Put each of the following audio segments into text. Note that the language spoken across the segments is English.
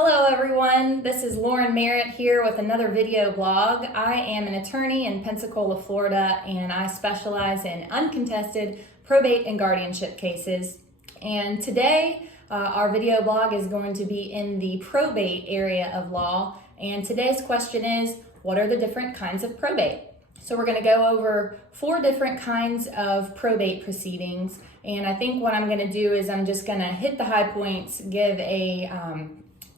Hello everyone, this is Lauren Merritt here with another video blog. I am an attorney in Pensacola, Florida, and I specialize in uncontested probate and guardianship cases. And today, our video blog is going to be in the probate area of law. And today's question is, what are the different kinds of probate? So we're going to go over 4 different kinds of probate proceedings. And I think what I'm going to do is I'm just going to hit the high points, give a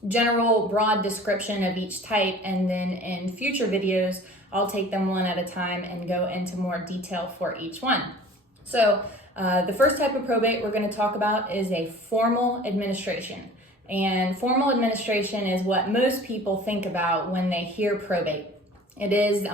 general broad description of each type, and then in future videos I'll take them one at a time and go into more detail for each one. So the first type of probate we're going to talk about is a formal administration. And formal administration is what most people think about when they hear probate. It is,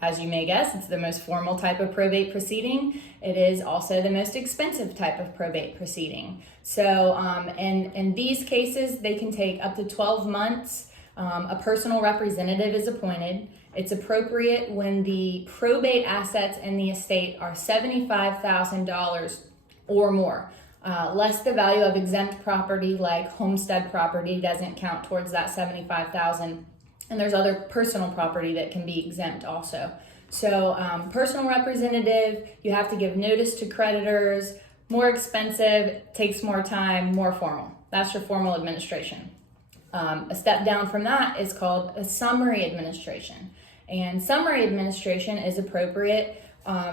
as you may guess, it's the most formal type of probate proceeding. It is also the most expensive type of probate proceeding. So in these cases, they can take up to 12 months. A personal representative is appointed. It's appropriate when the probate assets in the estate are $75,000 or more. Less the value of exempt property like homestead property doesn't count towards that $75,000. And there's other personal property that can be exempt also. So personal representative, you have to give notice to creditors, more expensive, takes more time, more formal. That's your formal administration. A step down from that is called a summary administration. And summary administration is appropriate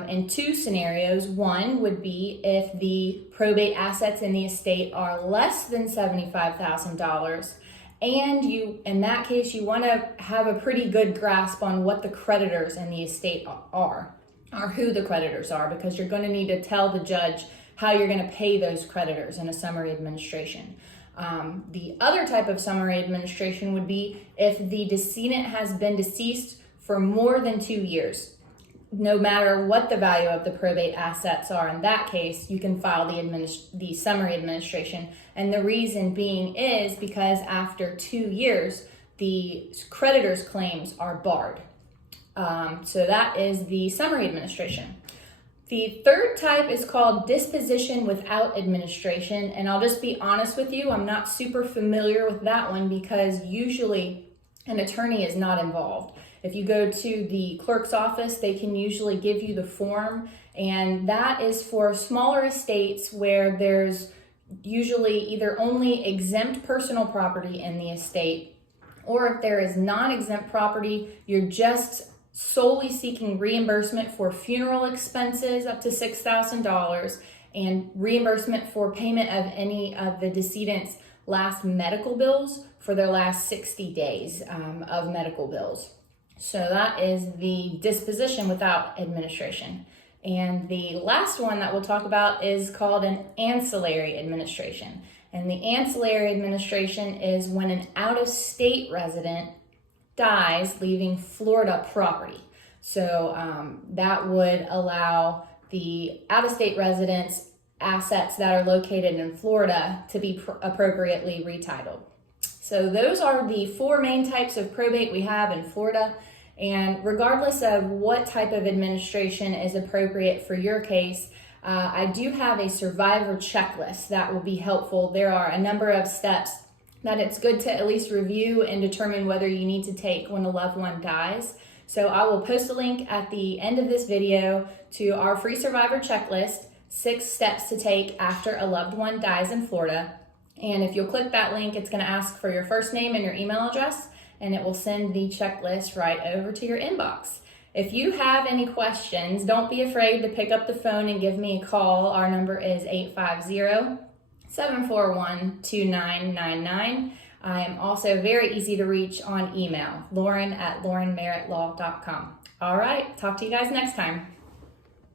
in 2 scenarios. One would be if the probate assets in the estate are less than $75,000. And in that case, you want to have a pretty good grasp on what the creditors in the estate are, or who the creditors are, because you're going to need to tell the judge how you're going to pay those creditors in a summary administration. The other type of summary administration would be if the decedent has been deceased for more than 2 years. No matter what the value of the probate assets are, in that case, you can file the summary administration. And the reason being is because after 2 years, the creditor's claims are barred. So that is the summary administration. The third type is called disposition without administration. And I'll just be honest with you, I'm not super familiar with that one because usually an attorney is not involved. If you go to the clerk's office, they can usually give you the form, and that is for smaller estates where there's usually either only exempt personal property in the estate, or if there is non-exempt property, you're just solely seeking reimbursement for funeral expenses up to $6,000 and reimbursement for payment of any of the decedent's last medical bills for their last 60 days of medical bills. So that is the disposition without administration. And the last one that we'll talk about is called an ancillary administration. And the ancillary administration is when an out-of-state resident dies leaving Florida property. So that would allow the out-of-state residents' assets that are located in Florida to be appropriately retitled. So those are the 4 main types of probate we have in Florida. And regardless of what type of administration is appropriate for your case, I do have a survivor checklist that will be helpful. There are a number of steps that it's good to at least review and determine whether you need to take when a loved one dies. So I will post a link at the end of this video to our free survivor checklist, 6 steps to take after a loved one dies in Florida. And if you'll click that link, it's going to ask for your first name and your email address, and it will send the checklist right over to your inbox. If you have any questions, don't be afraid to pick up the phone and give me a call. Our number is 850-741-2999. I am also very easy to reach on email, lauren@laurenmerrittlaw.com. All right, talk to you guys next time.